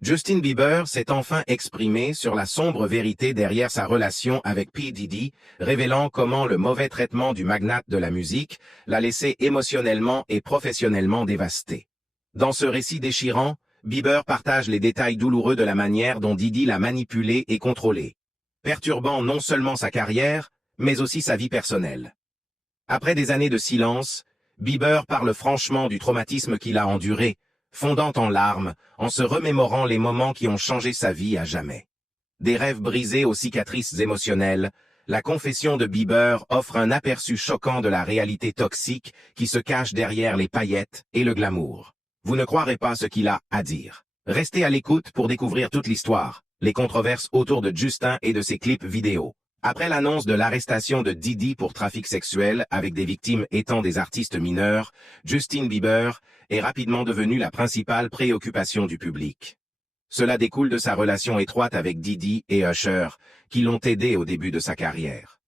Justin Bieber s'est enfin exprimé sur la sombre vérité derrière sa relation avec P. Diddy, révélant comment le mauvais traitement du magnate de la musique l'a laissé émotionnellement et professionnellement dévasté. Dans ce récit déchirant, Bieber partage les détails douloureux de la manière dont Diddy l'a manipulé et contrôlé, perturbant non seulement sa carrière, mais aussi sa vie personnelle. Après des années de silence, Bieber parle franchement du traumatisme qu'il a enduré, fondant en larmes, en se remémorant les moments qui ont changé sa vie à jamais. Des rêves brisés aux cicatrices émotionnelles, la confession de Bieber offre un aperçu choquant de la réalité toxique qui se cache derrière les paillettes et le glamour. Vous ne croirez pas ce qu'il a à dire. Restez à l'écoute pour découvrir toute l'histoire, les controverses autour de Justin et de ses clips vidéo. Après l'annonce de l'arrestation de Diddy pour trafic sexuel, avec des victimes étant des artistes mineurs, Justin Bieber est rapidement devenu la principale préoccupation du public. Cela découle de sa relation étroite avec Diddy et Usher, qui l'ont aidé au début de sa carrière.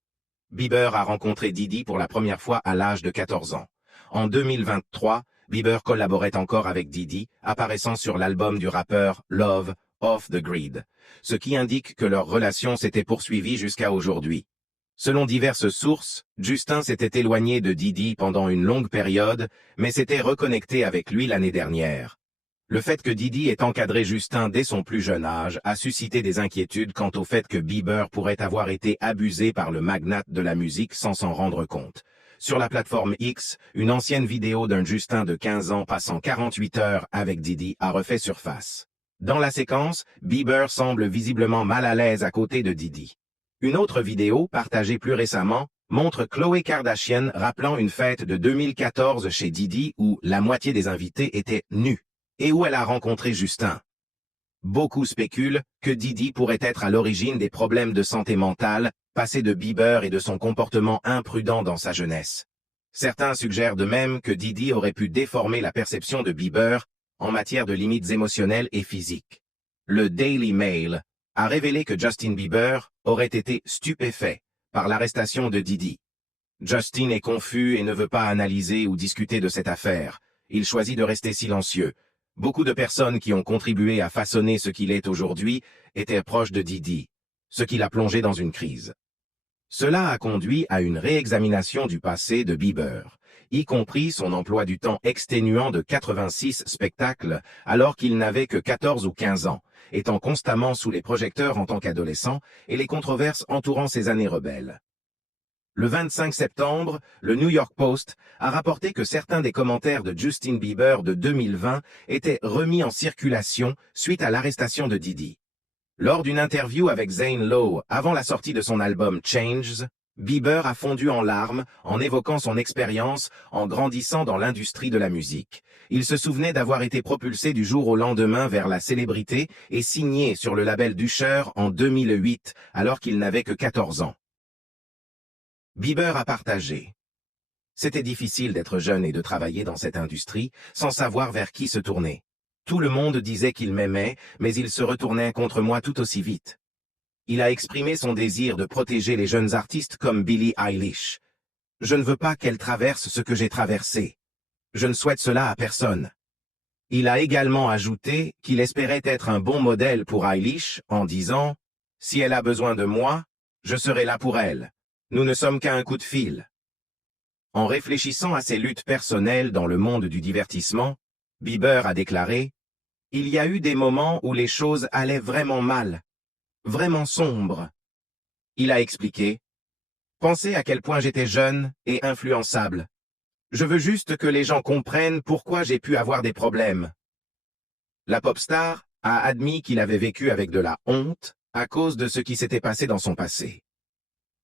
Bieber a rencontré Diddy pour la première fois à l'âge de 14 ans. En 2023, Bieber collaborait encore avec Diddy, apparaissant sur l'album du rappeur Love, Off the Grid, ce qui indique que leur relation s'était poursuivie jusqu'à aujourd'hui. Selon diverses sources, Justin s'était éloigné de Diddy pendant une longue période, mais s'était reconnecté avec lui l'année dernière. Le fait que Diddy ait encadré Justin dès son plus jeune âge a suscité des inquiétudes quant au fait que Bieber pourrait avoir été abusé par le magnate de la musique sans s'en rendre compte. Sur la plateforme X, une ancienne vidéo d'un Justin de 15 ans passant 48 heures avec Diddy a refait surface. Dans la séquence, Bieber semble visiblement mal à l'aise à côté de Diddy. Une autre vidéo, partagée plus récemment, montre Khloé Kardashian rappelant une fête de 2014 chez Diddy où la moitié des invités étaient nus, et où elle a rencontré Justin. Beaucoup spéculent que Diddy pourrait être à l'origine des problèmes de santé mentale, passés de Bieber et de son comportement imprudent dans sa jeunesse. Certains suggèrent de même que Diddy aurait pu déformer la perception de Bieber en matière de limites émotionnelles et physiques. Le Daily Mail a révélé que Justin Bieber aurait été stupéfait par l'arrestation de Diddy. Justin est confus et ne veut pas analyser ou discuter de cette affaire. Il choisit de rester silencieux. Beaucoup de personnes qui ont contribué à façonner ce qu'il est aujourd'hui étaient proches de Diddy, ce qui l'a plongé dans une crise. Cela a conduit à une réexamination du passé de Bieber, y compris son emploi du temps exténuant de 86 spectacles alors qu'il n'avait que 14 ou 15 ans, étant constamment sous les projecteurs en tant qu'adolescent et les controverses entourant ses années rebelles. Le 25 septembre, le New York Post a rapporté que certains des commentaires de Justin Bieber de 2020 étaient remis en circulation suite à l'arrestation de Diddy. Lors d'une interview avec Zane Lowe avant la sortie de son album Changes, Bieber a fondu en larmes en évoquant son expérience en grandissant dans l'industrie de la musique. Il se souvenait d'avoir été propulsé du jour au lendemain vers la célébrité et signé sur le label d'Usher en 2008 alors qu'il n'avait que 14 ans. Bieber a partagé. C'était difficile d'être jeune et de travailler dans cette industrie sans savoir vers qui se tourner. Tout le monde disait qu'il m'aimait, mais il se retournait contre moi tout aussi vite. Il a exprimé son désir de protéger les jeunes artistes comme Billie Eilish. Je ne veux pas qu'elle traverse ce que j'ai traversé. Je ne souhaite cela à personne. Il a également ajouté qu'il espérait être un bon modèle pour Eilish en disant « Si elle a besoin de moi, je serai là pour elle. Nous ne sommes qu'à un coup de fil. » En réfléchissant à ses luttes personnelles dans le monde du divertissement, Bieber a déclaré « Il y a eu des moments où les choses allaient vraiment mal, vraiment sombres. » Il a expliqué « Pensez à quel point j'étais jeune et influençable. Je veux juste que les gens comprennent pourquoi j'ai pu avoir des problèmes. » La pop star a admis qu'il avait vécu avec de la honte à cause de ce qui s'était passé dans son passé.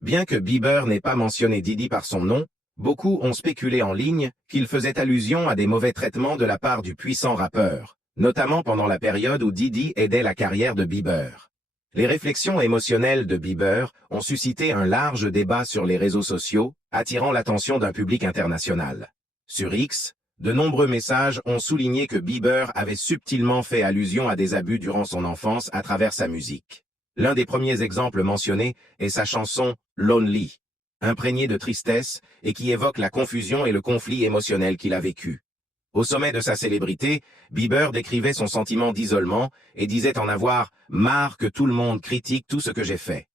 Bien que Bieber n'ait pas mentionné Diddy par son nom, beaucoup ont spéculé en ligne qu'il faisait allusion à des mauvais traitements de la part du puissant rappeur, notamment pendant la période où Diddy aidait la carrière de Bieber. Les réflexions émotionnelles de Bieber ont suscité un large débat sur les réseaux sociaux, attirant l'attention d'un public international. Sur X, de nombreux messages ont souligné que Bieber avait subtilement fait allusion à des abus durant son enfance à travers sa musique. L'un des premiers exemples mentionnés est sa chanson « Lonely », imprégnée de tristesse et qui évoque la confusion et le conflit émotionnel qu'il a vécu. Au sommet de sa célébrité, Bieber décrivait son sentiment d'isolement et disait en avoir « marre que tout le monde critique tout ce que j'ai fait ».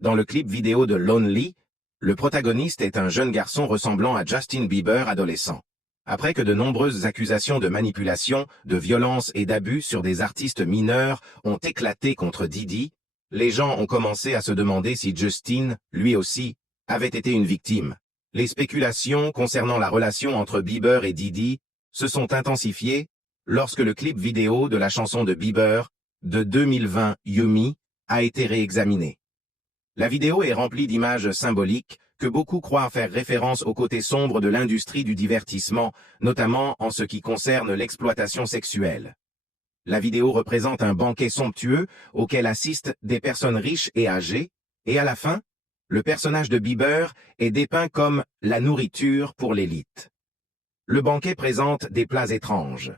Dans le clip vidéo de Lonely, le protagoniste est un jeune garçon ressemblant à Justin Bieber adolescent. Après que de nombreuses accusations de manipulation, de violence et d'abus sur des artistes mineurs ont éclaté contre Diddy, les gens ont commencé à se demander si Justin, lui aussi, avait été une victime. Les spéculations concernant la relation entre Bieber et Diddy se sont intensifiées lorsque le clip vidéo de la chanson de Bieber de 2020 Yummy a été réexaminé. La vidéo est remplie d'images symboliques que beaucoup croient faire référence au côté sombre de l'industrie du divertissement, notamment en ce qui concerne l'exploitation sexuelle. La vidéo représente un banquet somptueux auquel assistent des personnes riches et âgées, et à la fin, le personnage de Bieber est dépeint comme la nourriture pour l'élite. Le banquet présente des plats étranges,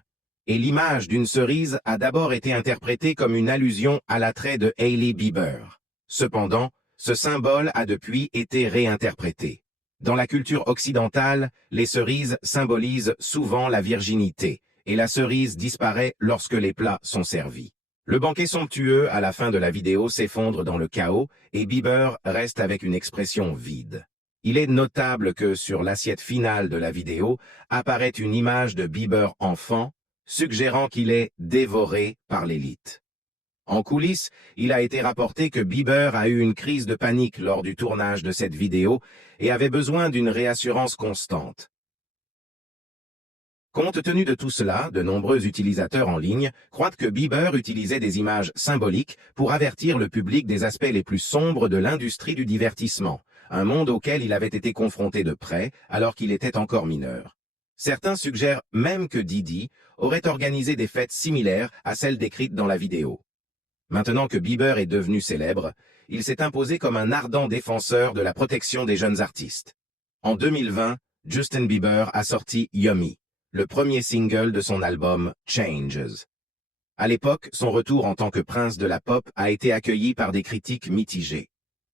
et l'image d'une cerise a d'abord été interprétée comme une allusion à l'attrait de Hailey Bieber. Cependant, ce symbole a depuis été réinterprété. Dans la culture occidentale, les cerises symbolisent souvent la virginité, et la cerise disparaît lorsque les plats sont servis. Le banquet somptueux à la fin de la vidéo s'effondre dans le chaos, et Bieber reste avec une expression vide. Il est notable que sur l'assiette finale de la vidéo apparaît une image de Bieber enfant, suggérant qu'il est dévoré par l'élite. En coulisses, il a été rapporté que Bieber a eu une crise de panique lors du tournage de cette vidéo et avait besoin d'une réassurance constante. Compte tenu de tout cela, de nombreux utilisateurs en ligne croient que Bieber utilisait des images symboliques pour avertir le public des aspects les plus sombres de l'industrie du divertissement, un monde auquel il avait été confronté de près alors qu'il était encore mineur. Certains suggèrent même que Diddy aurait organisé des fêtes similaires à celles décrites dans la vidéo. Maintenant que Bieber est devenu célèbre, il s'est imposé comme un ardent défenseur de la protection des jeunes artistes. En 2020, Justin Bieber a sorti Yummy, le premier single de son album Changes. À l'époque, son retour en tant que prince de la pop a été accueilli par des critiques mitigées.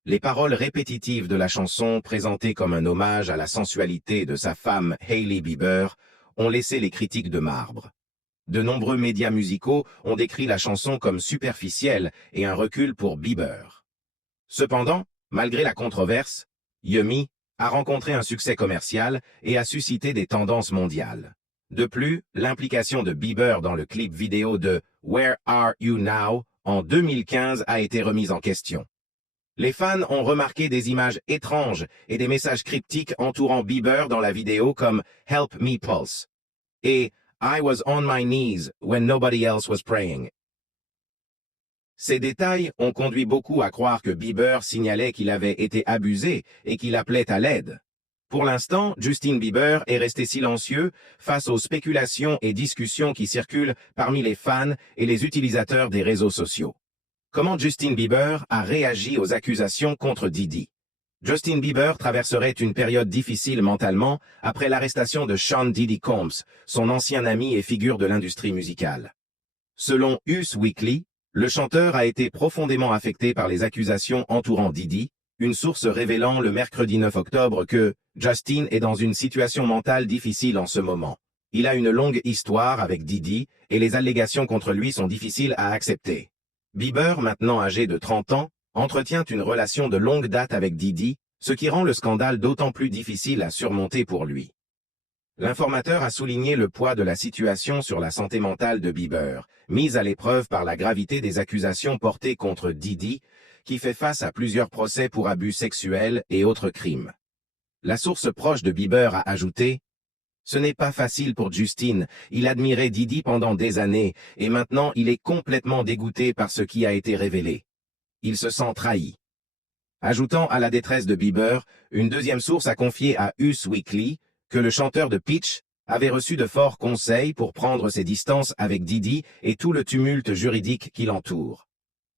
Les paroles répétitives de la chanson, présentées comme un hommage à la sensualité de sa femme Hailey Bieber, ont laissé les critiques de marbre. De nombreux médias musicaux ont décrit la chanson comme superficielle et un recul pour Bieber. Cependant, malgré la controverse, Yummy a rencontré un succès commercial et a suscité des tendances mondiales. De plus, l'implication de Bieber dans le clip vidéo de Where Are You Now en 2015 a été remise en question. Les fans ont remarqué des images étranges et des messages cryptiques entourant Bieber dans la vidéo comme Help Me Pulse et I was on my knees when nobody else was praying. Ces détails ont conduit beaucoup à croire que Bieber signalait qu'il avait été abusé et qu'il appelait à l'aide. Pour l'instant, Justin Bieber est resté silencieux face aux spéculations et discussions qui circulent parmi les fans et les utilisateurs des réseaux sociaux. Comment Justin Bieber a réagi aux accusations contre Diddy? Justin Bieber traverserait une période difficile mentalement après l'arrestation de Sean Diddy Combs, son ancien ami et figure de l'industrie musicale. Selon Us Weekly, le chanteur a été profondément affecté par les accusations entourant Diddy, une source révélant le mercredi 9 octobre que Justin est dans une situation mentale difficile en ce moment. Il a une longue histoire avec Diddy et les allégations contre lui sont difficiles à accepter. Bieber, maintenant âgé de 30 ans, entretient une relation de longue date avec Diddy, ce qui rend le scandale d'autant plus difficile à surmonter pour lui. L'informateur a souligné le poids de la situation sur la santé mentale de Bieber, mise à l'épreuve par la gravité des accusations portées contre Diddy, qui fait face à plusieurs procès pour abus sexuels et autres crimes. La source proche de Bieber a ajouté « Ce n'est pas facile pour Justin, il admirait Diddy pendant des années, et maintenant il est complètement dégoûté par ce qui a été révélé. Il se sent trahi. » Ajoutant à la détresse de Bieber, une deuxième source a confié à Us Weekly que le chanteur de Pitch avait reçu de forts conseils pour prendre ses distances avec Diddy et tout le tumulte juridique qui l'entoure.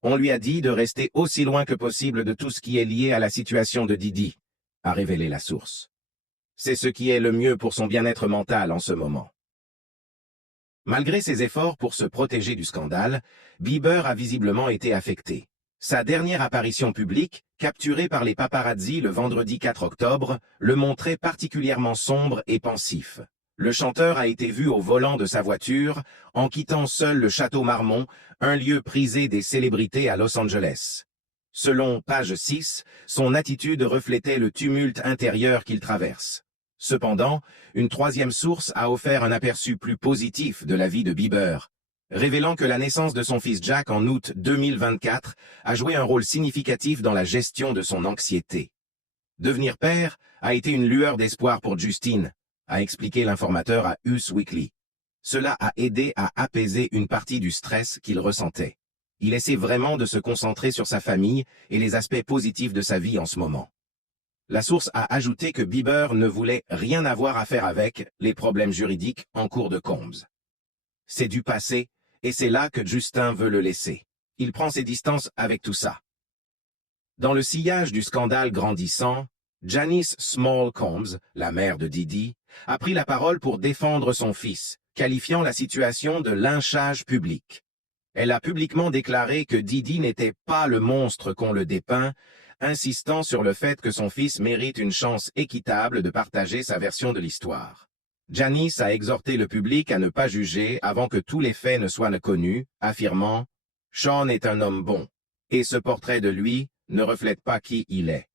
On lui a dit de rester aussi loin que possible de tout ce qui est lié à la situation de Diddy, a révélé la source. C'est ce qui est le mieux pour son bien-être mental en ce moment. Malgré ses efforts pour se protéger du scandale, Bieber a visiblement été affecté. Sa dernière apparition publique, capturée par les paparazzi le vendredi 4 octobre, le montrait particulièrement sombre et pensif. Le chanteur a été vu au volant de sa voiture, en quittant seul le Château Marmont, un lieu prisé des célébrités à Los Angeles. Selon Page 6, son attitude reflétait le tumulte intérieur qu'il traverse. Cependant, une troisième source a offert un aperçu plus positif de la vie de Bieber, révélant que la naissance de son fils Jack en août 2024 a joué un rôle significatif dans la gestion de son anxiété. Devenir père a été une lueur d'espoir pour Justin, a expliqué l'informateur à Us Weekly. Cela a aidé à apaiser une partie du stress qu'il ressentait. Il essaie vraiment de se concentrer sur sa famille et les aspects positifs de sa vie en ce moment. La source a ajouté que Bieber ne voulait rien avoir à faire avec les problèmes juridiques en cours de Combs. C'est du passé, et c'est là que Justin veut le laisser. Il prend ses distances avec tout ça. Dans le sillage du scandale grandissant, Janice Small Combs, la mère de Diddy, a pris la parole pour défendre son fils, qualifiant la situation de lynchage public. Elle a publiquement déclaré que Diddy n'était pas le monstre qu'on le dépeint, insistant sur le fait que son fils mérite une chance équitable de partager sa version de l'histoire. Janice a exhorté le public à ne pas juger avant que tous les faits ne soient connus, affirmant « Sean est un homme bon, et ce portrait de lui ne reflète pas qui il est. »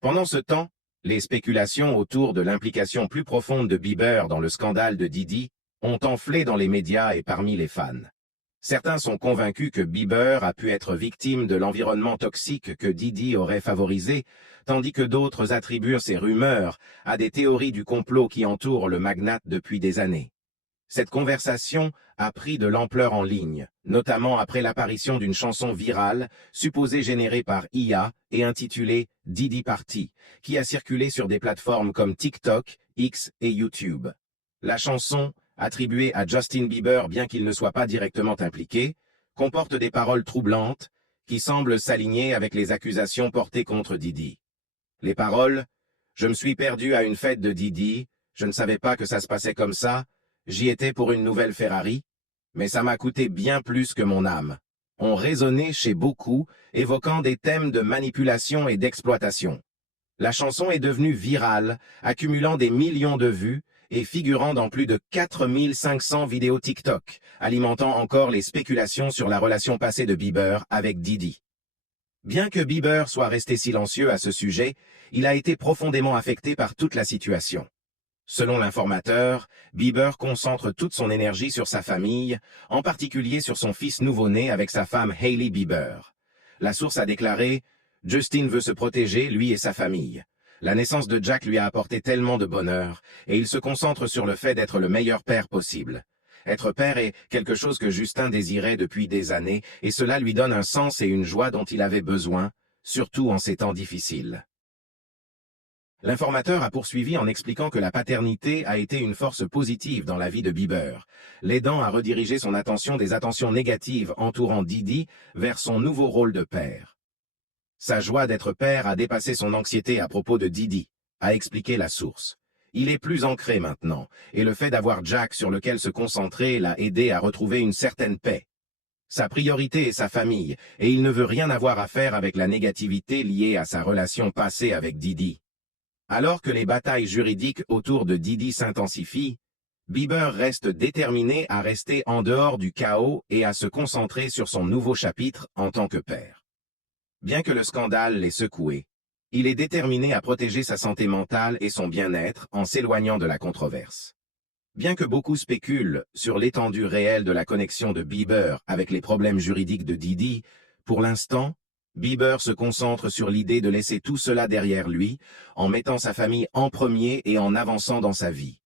Pendant ce temps, les spéculations autour de l'implication plus profonde de Bieber dans le scandale de Diddy ont enflé dans les médias et parmi les fans. Certains sont convaincus que Bieber a pu être victime de l'environnement toxique que Diddy aurait favorisé, tandis que d'autres attribuent ces rumeurs à des théories du complot qui entourent le magnate depuis des années. Cette conversation a pris de l'ampleur en ligne, notamment après l'apparition d'une chanson virale, supposée générée par IA et intitulée « Diddy Party », qui a circulé sur des plateformes comme TikTok, X et YouTube. La chanson, attribuée à Justin Bieber bien qu'il ne soit pas directement impliqué, comporte des paroles troublantes qui semblent s'aligner avec les accusations portées contre Diddy. Les paroles « Je me suis perdu à une fête de Diddy, je ne savais pas que ça se passait comme ça, j'y étais pour une nouvelle Ferrari, mais ça m'a coûté bien plus que mon âme », ont résonné chez beaucoup, évoquant des thèmes de manipulation et d'exploitation. La chanson est devenue virale, accumulant des millions de vues et figurant dans plus de 4500 vidéos TikTok, alimentant encore les spéculations sur la relation passée de Bieber avec Diddy. Bien que Bieber soit resté silencieux à ce sujet, il a été profondément affecté par toute la situation. Selon l'informateur, Bieber concentre toute son énergie sur sa famille, en particulier sur son fils nouveau-né avec sa femme Hailey Bieber. La source a déclaré « Justin veut se protéger, lui et sa famille. La naissance de Jack lui a apporté tellement de bonheur, et il se concentre sur le fait d'être le meilleur père possible. Être père est quelque chose que Justin désirait depuis des années, et cela lui donne un sens et une joie dont il avait besoin, surtout en ces temps difficiles. » L'informateur a poursuivi en expliquant que la paternité a été une force positive dans la vie de Bieber, l'aidant à rediriger son attention des attentions négatives entourant Diddy vers son nouveau rôle de père. Sa joie d'être père a dépassé son anxiété à propos de Diddy, a expliqué la source. Il est plus ancré maintenant, et le fait d'avoir Jack sur lequel se concentrer l'a aidé à retrouver une certaine paix. Sa priorité est sa famille, et il ne veut rien avoir à faire avec la négativité liée à sa relation passée avec Diddy. Alors que les batailles juridiques autour de Diddy s'intensifient, Bieber reste déterminé à rester en dehors du chaos et à se concentrer sur son nouveau chapitre en tant que père. Bien que le scandale l'ait secoué, il est déterminé à protéger sa santé mentale et son bien-être en s'éloignant de la controverse. Bien que beaucoup spéculent sur l'étendue réelle de la connexion de Bieber avec les problèmes juridiques de Diddy, pour l'instant, Bieber se concentre sur l'idée de laisser tout cela derrière lui, en mettant sa famille en premier et en avançant dans sa vie.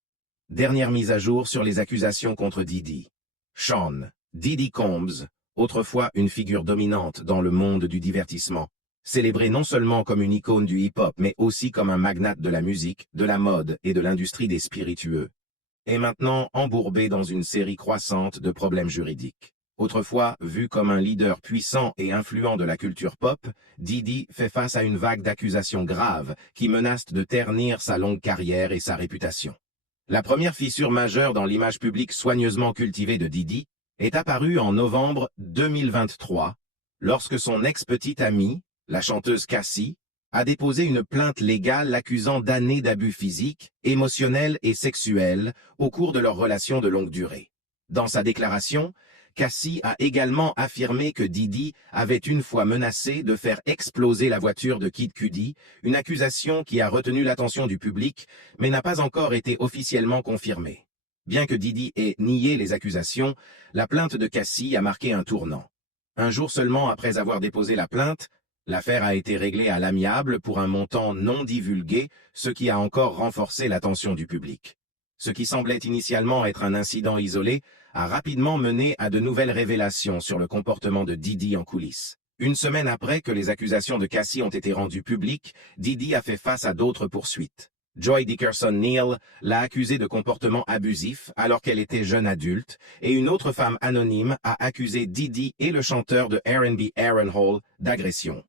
Dernière mise à jour sur les accusations contre Diddy. Sean Diddy Combs, autrefois une figure dominante dans le monde du divertissement, célébré non seulement comme une icône du hip-hop, mais aussi comme un magnate de la musique, de la mode et de l'industrie des spiritueux, est maintenant embourbé dans une série croissante de problèmes juridiques. Autrefois vu comme un leader puissant et influent de la culture pop, Diddy fait face à une vague d'accusations graves qui menacent de ternir sa longue carrière et sa réputation. La première fissure majeure dans l'image publique soigneusement cultivée de Diddy est apparue en novembre 2023, lorsque son ex-petite amie, la chanteuse Cassie, a déposé une plainte légale l'accusant d'années d'abus physiques, émotionnels et sexuels au cours de leur relation de longue durée. Dans sa déclaration, Cassie a également affirmé que Diddy avait une fois menacé de faire exploser la voiture de Kid Cudi, une accusation qui a retenu l'attention du public, mais n'a pas encore été officiellement confirmée. Bien que Diddy ait nié les accusations, la plainte de Cassie a marqué un tournant. Un jour seulement après avoir déposé la plainte, l'affaire a été réglée à l'amiable pour un montant non divulgué, ce qui a encore renforcé l'attention du public. Ce qui semblait initialement être un incident isolé a rapidement mené à de nouvelles révélations sur le comportement de Diddy en coulisses. Une semaine après que les accusations de Cassie ont été rendues publiques, Diddy a fait face à d'autres poursuites. Joy Dickerson-Neal l'a accusée de comportement abusif alors qu'elle était jeune adulte, et une autre femme anonyme a accusé Diddy et le chanteur de R&B Aaron Hall d'agression.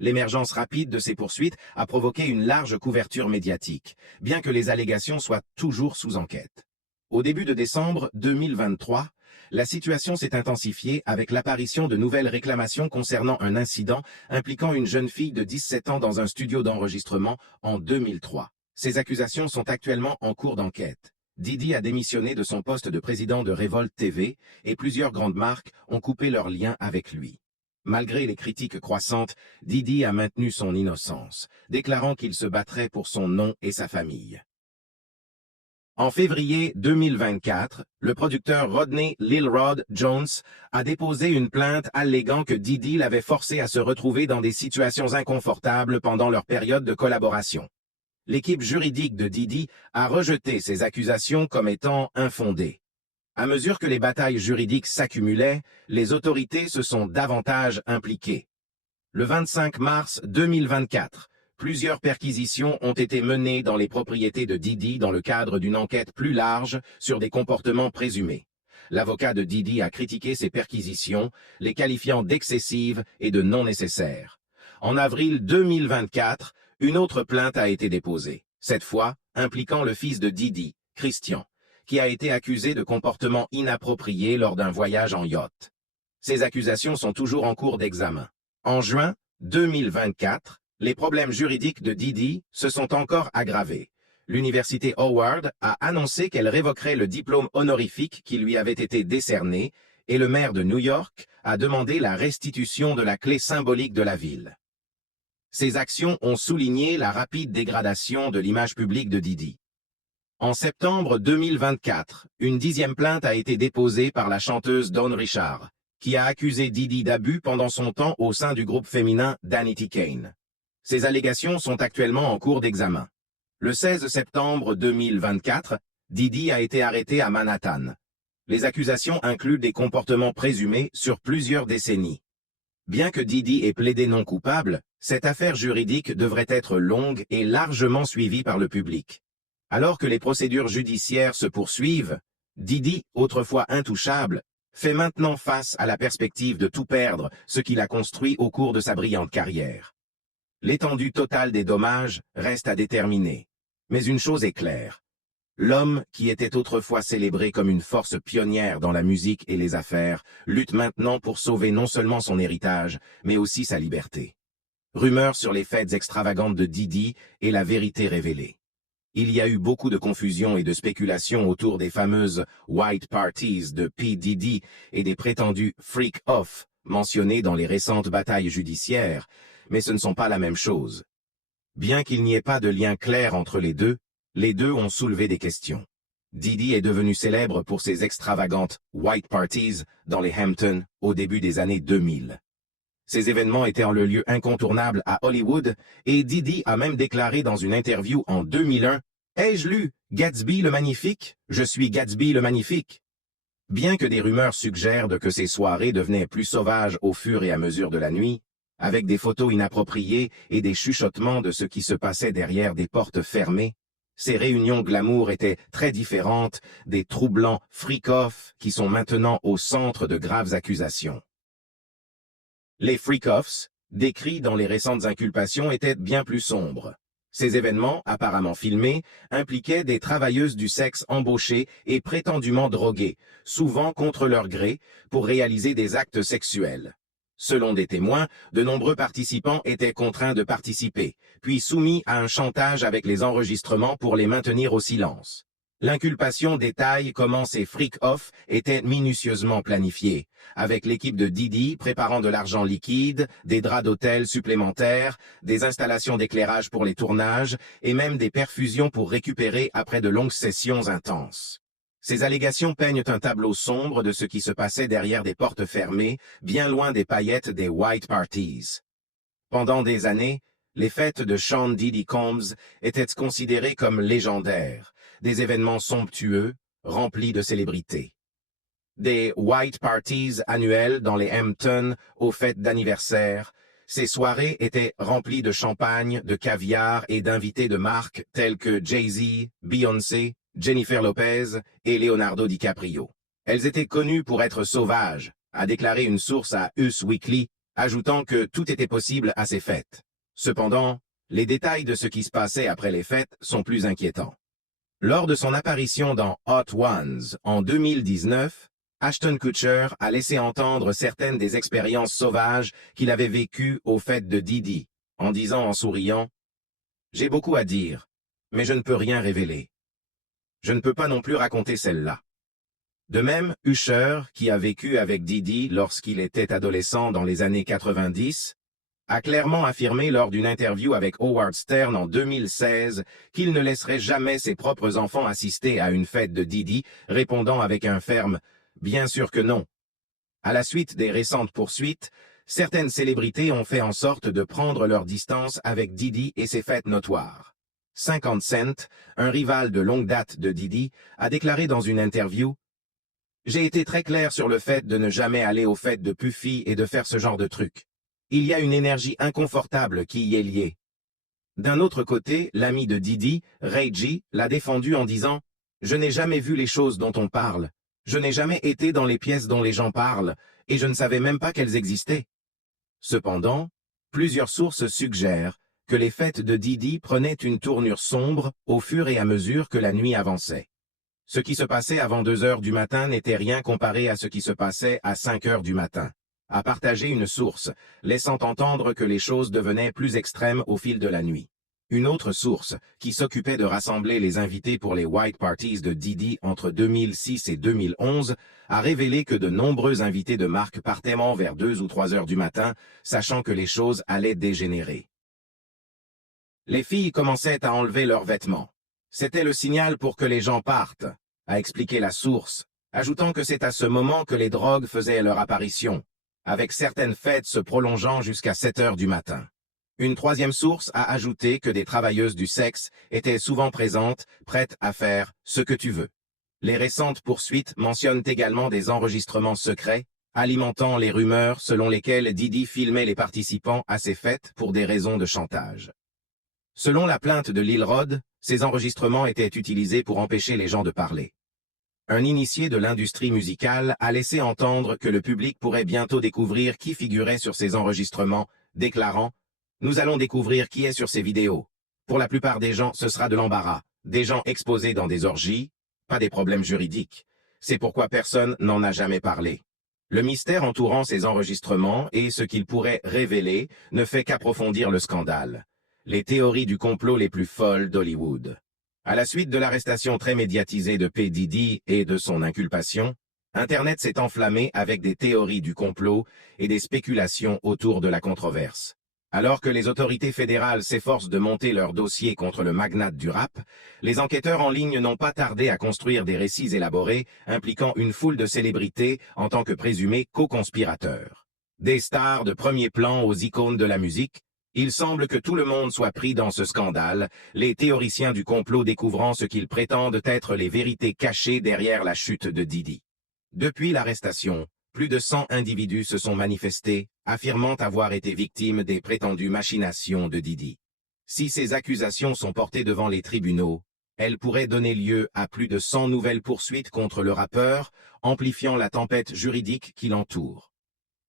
L'émergence rapide de ces poursuites a provoqué une large couverture médiatique, bien que les allégations soient toujours sous enquête. Au début de décembre 2023, la situation s'est intensifiée avec l'apparition de nouvelles réclamations concernant un incident impliquant une jeune fille de 17 ans dans un studio d'enregistrement en 2003. Ces accusations sont actuellement en cours d'enquête. Diddy a démissionné de son poste de président de Revolt TV et plusieurs grandes marques ont coupé leurs liens avec lui. Malgré les critiques croissantes, Diddy a maintenu son innocence, déclarant qu'il se battrait pour son nom et sa famille. En février 2024, le producteur Rodney Lil Rod Jones a déposé une plainte alléguant que Diddy l'avait forcé à se retrouver dans des situations inconfortables pendant leur période de collaboration. L'équipe juridique de Diddy a rejeté ces accusations comme étant infondées. À mesure que les batailles juridiques s'accumulaient, les autorités se sont davantage impliquées. Le 25 mars 2024, plusieurs perquisitions ont été menées dans les propriétés de Diddy dans le cadre d'une enquête plus large sur des comportements présumés. L'avocat de Diddy a critiqué ces perquisitions, les qualifiant d'excessives et de non nécessaires. En avril 2024, une autre plainte a été déposée, cette fois impliquant le fils de Diddy, Christian, qui a été accusé de comportement inapproprié lors d'un voyage en yacht. Ces accusations sont toujours en cours d'examen. En juin 2024, les problèmes juridiques de Diddy se sont encore aggravés. L'université Howard a annoncé qu'elle révoquerait le diplôme honorifique qui lui avait été décerné et le maire de New York a demandé la restitution de la clé symbolique de la ville. Ces actions ont souligné la rapide dégradation de l'image publique de Diddy. En septembre 2024, une 10e plainte a été déposée par la chanteuse Dawn Richard, qui a accusé Diddy d'abus pendant son temps au sein du groupe féminin Danity Kane. Ces allégations sont actuellement en cours d'examen. Le 16 septembre 2024, Diddy a été arrêté à Manhattan. Les accusations incluent des comportements présumés sur plusieurs décennies. Bien que Diddy ait plaidé non coupable, cette affaire juridique devrait être longue et largement suivie par le public. Alors que les procédures judiciaires se poursuivent, Diddy, autrefois intouchable, fait maintenant face à la perspective de tout perdre, ce qu'il a construit au cours de sa brillante carrière. L'étendue totale des dommages reste à déterminer. Mais une chose est claire. L'homme, qui était autrefois célébré comme une force pionnière dans la musique et les affaires, lutte maintenant pour sauver non seulement son héritage, mais aussi sa liberté. Rumeurs sur les fêtes extravagantes de Diddy et la vérité révélée. Il y a eu beaucoup de confusion et de spéculation autour des fameuses « white parties » de P. Diddy et des prétendus « freak-off » mentionnés dans les récentes batailles judiciaires, mais ce ne sont pas la même chose. Bien qu'il n'y ait pas de lien clair entre les deux ont soulevé des questions. Diddy est devenu célèbre pour ses extravagantes « white parties » dans les Hamptons au début des années 2000. Ces événements étaient le lieu incontournable à Hollywood et Diddy a même déclaré dans une interview en 2001 « Ai-je lu Gatsby le Magnifique? Je suis Gatsby le Magnifique ». Bien que des rumeurs suggèrent que ces soirées devenaient plus sauvages au fur et à mesure de la nuit, avec des photos inappropriées et des chuchotements de ce qui se passait derrière des portes fermées, ces réunions glamour étaient très différentes des troublants freak-offs qui sont maintenant au centre de graves accusations. Les freak-offs, décrits dans les récentes inculpations, étaient bien plus sombres. Ces événements, apparemment filmés, impliquaient des travailleuses du sexe embauchées et prétendument droguées, souvent contre leur gré, pour réaliser des actes sexuels. Selon des témoins, de nombreux participants étaient contraints de participer, puis soumis à un chantage avec les enregistrements pour les maintenir au silence. L'inculpation détaille comment ces freak-off étaient minutieusement planifiés, avec l'équipe de Diddy préparant de l'argent liquide, des draps d'hôtel supplémentaires, des installations d'éclairage pour les tournages et même des perfusions pour récupérer après de longues sessions intenses. Ces allégations peignent un tableau sombre de ce qui se passait derrière des portes fermées, bien loin des paillettes des white parties. Pendant des années, les fêtes de Sean Diddy Combs étaient considérées comme légendaires, des événements somptueux, remplis de célébrités. Des white parties annuelles dans les Hamptons aux fêtes d'anniversaire, ces soirées étaient remplies de champagne, de caviar et d'invités de marque tels que Jay-Z, Beyoncé, Jennifer Lopez et Leonardo DiCaprio. Elles étaient connues pour être sauvages, a déclaré une source à Us Weekly, ajoutant que tout était possible à ces fêtes. Cependant, les détails de ce qui se passait après les fêtes sont plus inquiétants. Lors de son apparition dans Hot Ones en 2019, Ashton Kutcher a laissé entendre certaines des expériences sauvages qu'il avait vécues aux fêtes de Diddy, en disant en souriant « J'ai beaucoup à dire, mais je ne peux rien révéler. Je ne peux pas non plus raconter celle-là. » De même, Usher, qui a vécu avec Diddy lorsqu'il était adolescent dans les années 90, a clairement affirmé lors d'une interview avec Howard Stern en 2016 qu'il ne laisserait jamais ses propres enfants assister à une fête de Diddy, répondant avec un ferme « Bien sûr que non ». À la suite des récentes poursuites, certaines célébrités ont fait en sorte de prendre leur distance avec Diddy et ses fêtes notoires. 50 Cent, un rival de longue date de Diddy, a déclaré dans une interview « J'ai été très clair sur le fait de ne jamais aller aux fêtes de Puffy et de faire ce genre de trucs. Il y a une énergie inconfortable qui y est liée. » D'un autre côté, l'ami de Diddy, Ray J, l'a défendu en disant « Je n'ai jamais vu les choses dont on parle. Je n'ai jamais été dans les pièces dont les gens parlent, et je ne savais même pas qu'elles existaient. » Cependant, plusieurs sources suggèrent que les fêtes de Diddy prenaient une tournure sombre au fur et à mesure que la nuit avançait. Ce qui se passait avant 2 heures du matin n'était rien comparé à ce qui se passait à 5 heures du matin, a partagé une source, laissant entendre que les choses devenaient plus extrêmes au fil de la nuit. Une autre source, qui s'occupait de rassembler les invités pour les White Parties de Diddy entre 2006 et 2011, a révélé que de nombreux invités de marque partaient vers 2 ou 3 heures du matin, sachant que les choses allaient dégénérer. Les filles commençaient à enlever leurs vêtements. C'était le signal pour que les gens partent, a expliqué la source, ajoutant que c'est à ce moment que les drogues faisaient leur apparition, avec certaines fêtes se prolongeant jusqu'à 7 heures du matin. Une troisième source a ajouté que des travailleuses du sexe étaient souvent présentes, prêtes à faire ce que tu veux. Les récentes poursuites mentionnent également des enregistrements secrets, alimentant les rumeurs selon lesquelles Diddy filmait les participants à ces fêtes pour des raisons de chantage. Selon la plainte de Lil Rod, ces enregistrements étaient utilisés pour empêcher les gens de parler. Un initié de l'industrie musicale a laissé entendre que le public pourrait bientôt découvrir qui figurait sur ces enregistrements, déclarant « Nous allons découvrir qui est sur ces vidéos. Pour la plupart des gens, ce sera de l'embarras, des gens exposés dans des orgies, pas des problèmes juridiques. C'est pourquoi personne n'en a jamais parlé. » Le mystère entourant ces enregistrements et ce qu'ils pourraient révéler ne fait qu'approfondir le scandale. Les théories du complot les plus folles d'Hollywood. À la suite de l'arrestation très médiatisée de P. Diddy et de son inculpation, Internet s'est enflammé avec des théories du complot et des spéculations autour de la controverse. Alors que les autorités fédérales s'efforcent de monter leur dossier contre le magnate du rap, les enquêteurs en ligne n'ont pas tardé à construire des récits élaborés impliquant une foule de célébrités en tant que présumés co-conspirateurs. Des stars de premier plan aux icônes de la musique, il semble que tout le monde soit pris dans ce scandale, les théoriciens du complot découvrant ce qu'ils prétendent être les vérités cachées derrière la chute de Diddy. Depuis l'arrestation, plus de 100 individus se sont manifestés, affirmant avoir été victimes des prétendues machinations de Diddy. Si ces accusations sont portées devant les tribunaux, elles pourraient donner lieu à plus de 100 nouvelles poursuites contre le rappeur, amplifiant la tempête juridique qui l'entoure.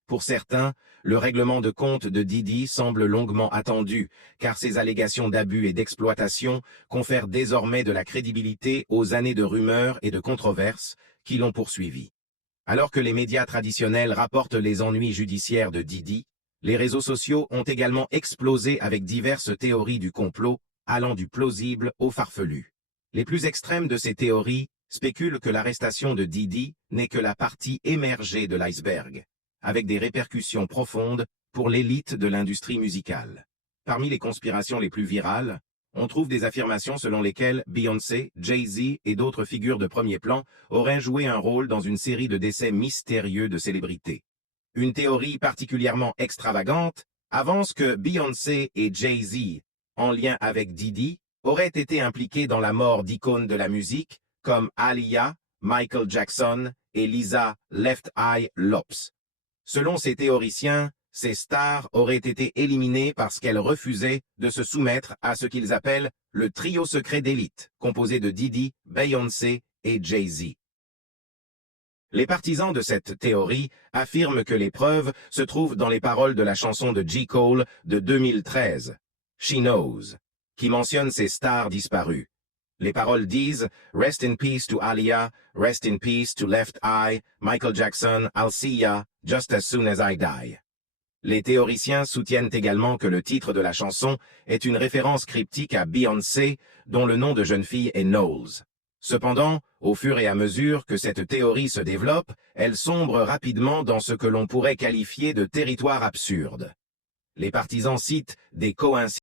Pour certains, le règlement de compte de Diddy semble longuement attendu, car ces allégations d'abus et d'exploitation confèrent désormais de la crédibilité aux années de rumeurs et de controverses qui l'ont poursuivi. Alors que les médias traditionnels rapportent les ennuis judiciaires de Diddy, les réseaux sociaux ont également explosé avec diverses théories du complot, allant du plausible au farfelu. Les plus extrêmes de ces théories spéculent que l'arrestation de Diddy n'est que la partie émergée de l'iceberg, avec des répercussions profondes pour l'élite de l'industrie musicale. Parmi les conspirations les plus virales, on trouve des affirmations selon lesquelles Beyoncé, Jay-Z et d'autres figures de premier plan auraient joué un rôle dans une série de décès mystérieux de célébrités. Une théorie particulièrement extravagante avance que Beyoncé et Jay-Z, en lien avec Diddy, auraient été impliqués dans la mort d'icônes de la musique comme Aaliyah, Michael Jackson et Lisa Left Eye Lopes. Selon ces théoriciens, ces stars auraient été éliminées parce qu'elles refusaient de se soumettre à ce qu'ils appellent le trio secret d'élite, composé de Diddy, Beyoncé et Jay-Z. Les partisans de cette théorie affirment que les preuves se trouvent dans les paroles de la chanson de J. Cole de 2013, She Knows, qui mentionne ces stars disparues. Les paroles disent « Rest in peace to Aaliyah, rest in peace to Left Eye, Michael Jackson, I'll see ya, just as soon as I die ». Les théoriciens soutiennent également que le titre de la chanson est une référence cryptique à Beyoncé, dont le nom de jeune fille est Knowles. Cependant, au fur et à mesure que cette théorie se développe, elle sombre rapidement dans ce que l'on pourrait qualifier de territoire absurde. Les partisans citent des coïncidences